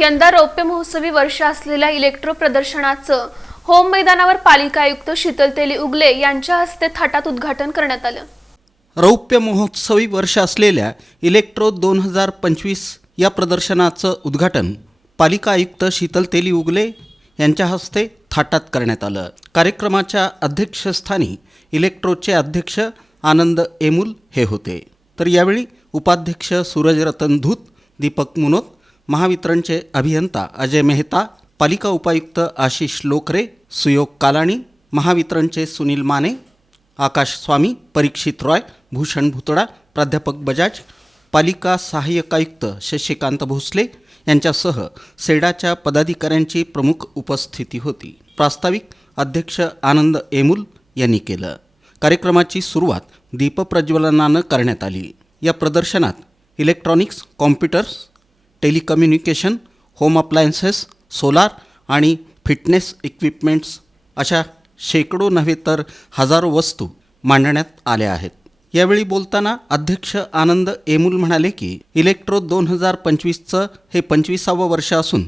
यंदा रौप्य महोत्सवी वर्ष असलेल्या इलेक्ट्रो प्रदर्शनाचं होम मैदानावर पालिका आयुक्त शीतल तेली उगले यांच्या हस्ते थाटात उद्घाटन करण्यात आलं। रौप्य महोत्सवी वर्ष असलेल्या इलेक्ट्रो 2025 या प्रदर्शनाचं उद्घाटन पालिका आयुक्त शीतल तेली उगले यांच्या हस्ते थाटात करण्यात आलं। कार्यक्रमाच्या अध्यक्षस्थानी इलेक्ट्रोचे अध्यक्ष आनंद एमुल हे होते, तर यावेळी उपाध्यक्ष सूरज रतन धूत, दीपक मुनोत, महावितरणचे अभियंता अजय मेहता, पालिका उपायुक्त आशिष लोकरे, सुयोग कालाणी, महावितरणचे सुनील माने, आकाश स्वामी, परीक्षित रॉय, भूषण भुतडा, प्राध्यापक बजाज, पालिका सहाय्यक आयुक्त शशिकांत भोसले यांच्यासह सेडाच्या पदाधिकाऱ्यांची प्रमुख उपस्थिती होती। प्रास्ताविक अध्यक्ष आनंद एमुल यांनी केलं। कार्यक्रमाची सुरुवात दीपप्रज्वलनानं करण्यात आली। या प्रदर्शनात electronics, computers, telecommunication, home appliances, solar आणि फिटनेस इक्विपमेंट्स अशा शेकडो नव्हे तर हजारो वस्तू मांडण्यात आल्या आहेत। यावेळी बोलताना अध्यक्ष आनंद एमुल म्हणाले की इलेक्ट्रो 2025चं हे 25वं वर्ष असून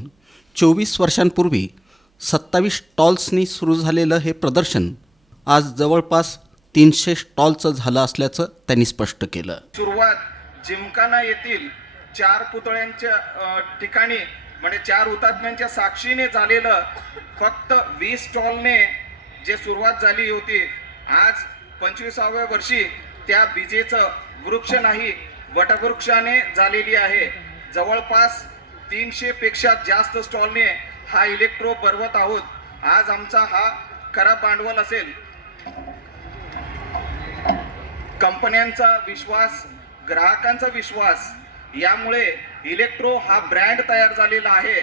24 वर्षांपूर्वी 27 स्टॉल्सनी सुरू झालेलं हे प्रदर्शन आज जवळपास 300 स्टॉलचं झालं असल्याचं त्यांनी स्पष्ट केलं। सुरुवात जिमखाना येथील 4 पुतळ्यांच्या ठिकाणी म्हणजे 4 हुतात्म्यांच्या साक्षीने झालेलं फक्त 20 स्टॉलने जे सुरुवात झाली होती, आज 25व्या वर्षी त्या बीजेचं वृक्ष नाही वटवृक्षाने झालेली आहे। जवळपास 300 पेक्षा जास्त स्टॉलने हा इलेक्ट्रो भरवत आहोत। आज आमचा हा खरा भांडवल असेल। कंपन्यांचा विश्वास, ग्राहकांचा विश्वास, यामुळे इलेक्ट्रो हा ब्रँड तयार झालेला आहे।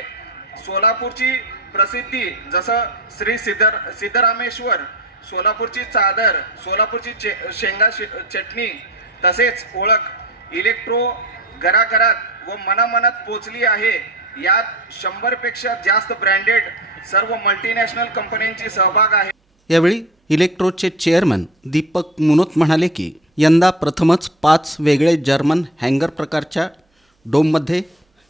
सोलापूरची प्रसिद्धी जसं श्री सिद्धरामेश्वर, सोलापूरची चादर, सोलापूरची शेंगा चटणी, तसेच ओळख इलेक्ट्रो घराघरात व मनामनात पोचली आहे। यात 100 पेक्षा जास्त ब्रँडेड सर्व मल्टीनॅशनल कंपन्यांची सहभाग आहे। यावेळी इलेक्ट्रोचे चेअरमन दीपक मुनोत म्हणाले की यंदा प्रथमच 5 वेगळे जर्मन हँगर प्रकारच्या डोममध्ये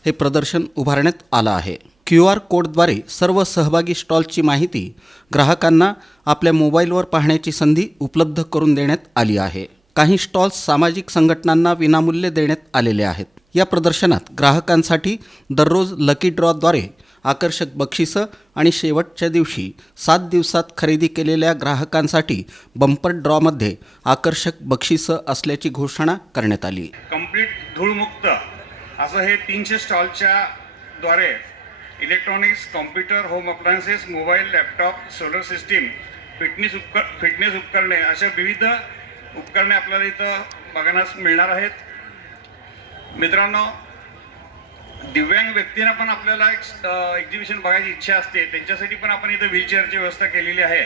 हे प्रदर्शन उभारण्यात आलं आहे। QR कोडद्वारे सर्व सहभागी स्टॉलची माहिती ग्राहकांना आपल्या मोबाईलवर पाहण्याची संधी उपलब्ध करून देण्यात आली आहे। काही स्टॉल्स सामाजिक संघटनांना विनामूल्य देण्यात आलेले आहेत। या प्रदर्शनात ग्राहकांसाठी दररोज लकी ड्रॉद्वारे आकर्षक बक्षिसं आणि शेवटच्या दिवशी 7 दिवसात खरेदी केलेल्या ग्राहकांसाठी बंपर ड्रॉमध्ये आकर्षक बक्षिसं असल्याची घोषणा करण्यात आली। कंप्लीट धूळमुक्त असं हे 300 स्टॉलच्या द्वारे electronics, computer, home appliances, mobile, laptop, solar system, fitness उपकरणे अशा विविध उपकरणे आपल्याला इथं बघण्यास मिळणार आहेत। मित्रांनो, दिव्यांग व्यक्तींना पण आपल्याला एक एक्झिबिशन बघायची इच्छा असते, त्यांच्यासाठी पण आपण इथं व्हीलचेअरची व्यवस्था केलेली आहे।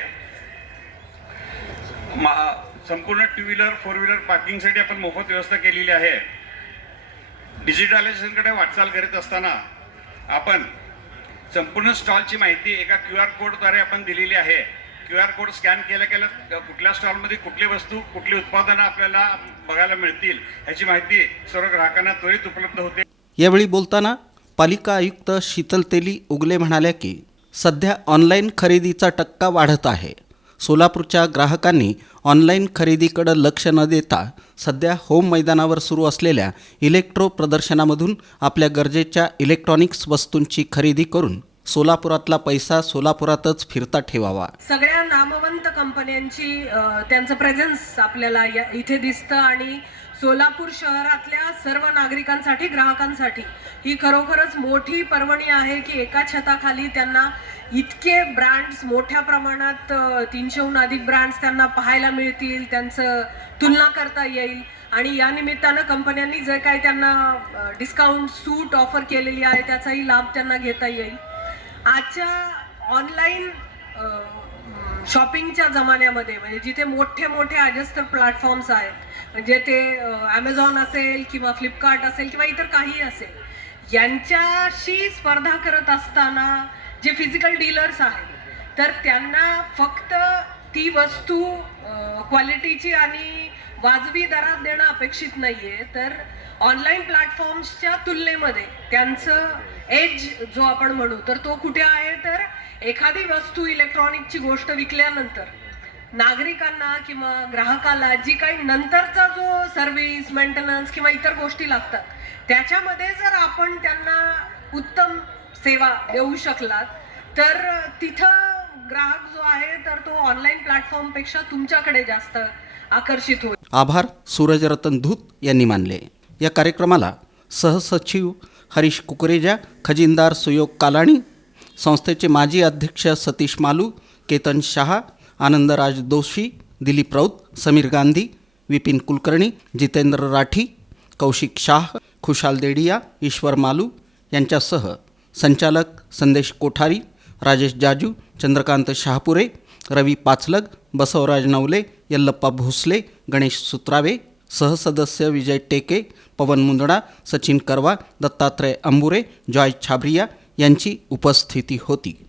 संपूर्ण 2 व्हीलर 4 व्हीलर पार्किंगसाठी आपण मोफत व्यवस्था केलेली आहे। डिजिटलायझेशनकडे वाटचाल करीत असताना आपण संपूर्ण स्टॉलची माहिती एका QR कोडद्वारे आपण दिलेली आहे। QR कोड स्कॅन केल्या कुठल्या स्टॉलमध्ये कुठली वस्तू, कुठली उत्पादनं आपल्याला बघायला मिळतील याची माहिती सर्व ग्राहकांना त्वरित उपलब्ध होते। यावेळी बोलताना पालिका आयुक्त शीतल तेली उगले म्हणाल्या की सध्या ऑनलाईन खरेदीचा टक्का वाढत आहे। सोलापूरच्या ग्राहकांनी ऑनलाईन खरेदीकडे लक्ष न देता सध्या होम मैदानावर सुरू असलेल्या इलेक्ट्रो प्रदर्शनामधून आपल्या गरजेच्या इलेक्ट्रॉनिक्स वस्तूंची खरेदी करून सोलापुरातला पैसा सोलापुरातच फिरता ठेवावा। सगळ्या नामवंत कंपन्यांची त्यांचं प्रेझेन्स आपल्याला इथे दिसतं आणि सोलापूर शहरातल्या सर्व नागरिकांसाठी, ग्राहकांसाठी ही खरोखरच मोठी पर्वणी आहे की एका छताखाली त्यांना इतके ब्रँड्स मोठ्या प्रमाणात 300हून अधिक ब्रँड्स त्यांना पाहायला मिळतील, त्यांचं तुलना करता येईल आणि या निमित्तानं कंपन्यांनी जे काही त्यांना डिस्काउंट सूट ऑफर केलेली आहे त्याचाही लाभ त्यांना घेता येईल। आजच्या ऑनलाईन शॉपिंगच्या जमान्यामध्ये म्हणजे जिथे मोठे मोठे अजस्त्र प्लॅटफॉर्म्स आहेत, म्हणजे ते ॲमेझॉन असेल किंवा फ्लिपकार्ट असेल किंवा इतर काही असेल, यांच्याशी स्पर्धा करत असताना जे फिजिकल डीलर्स आहेत तर त्यांना फक्त ती वस्तू क्वालिटीची आणि वाजवी दरात देणं अपेक्षित नाहीये, तर ऑनलाईन प्लॅटफॉर्म्सच्या तुलनेमध्ये त्यांचं एज जो आपण म्हणू तर तो कुठे आहे, तर एखादी वस्तू इलेक्ट्रॉनिकची गोष्ट विकल्यानंतर नागरिकांना किंवा ग्राहकाला जी काही नंतरचा जो सर्व्हिस मेंटेनन्स किंवा इतर गोष्टी लागतात त्याच्यामध्ये जर आपण त्यांना उत्तम सेवा देऊ शकलात तर तिथं ग्राहक जो आहे तर तो ऑनलाईन प्लॅटफॉर्मपेक्षा तुमच्याकडे जास्त आकर्षित होईल. आभार सूरजरतन धूत यांनी मानले. या कार्यक्रमाला सहसचिव हरीश कुकरेजा, खजिनदार सुयोग कालाणी, संस्थेचे माजी अध्यक्ष सतीश मालू, केतन शहा, आनंदराज दोशी, दिलीप राऊत, समीर गांधी, विपिन कुलकर्णी, जितेंद्र राठी, कौशिक शाह, खुशाल देडिया, ईश्वर मालू यांच्यासह संचालक संदेश कोठारी, राजेश जाजू, चंद्रकांत शहापुरे, रवी पाचलग, बसवराज नवले, यल्लप्पा भोसले, गणेश सुत्रावे, सहसदस्य विजय टेके, पवन मुंदडा, सचिन करवा, दत्तात्रय अंबुरे, जॉय छाबरिया यांची उपस्थिती होती.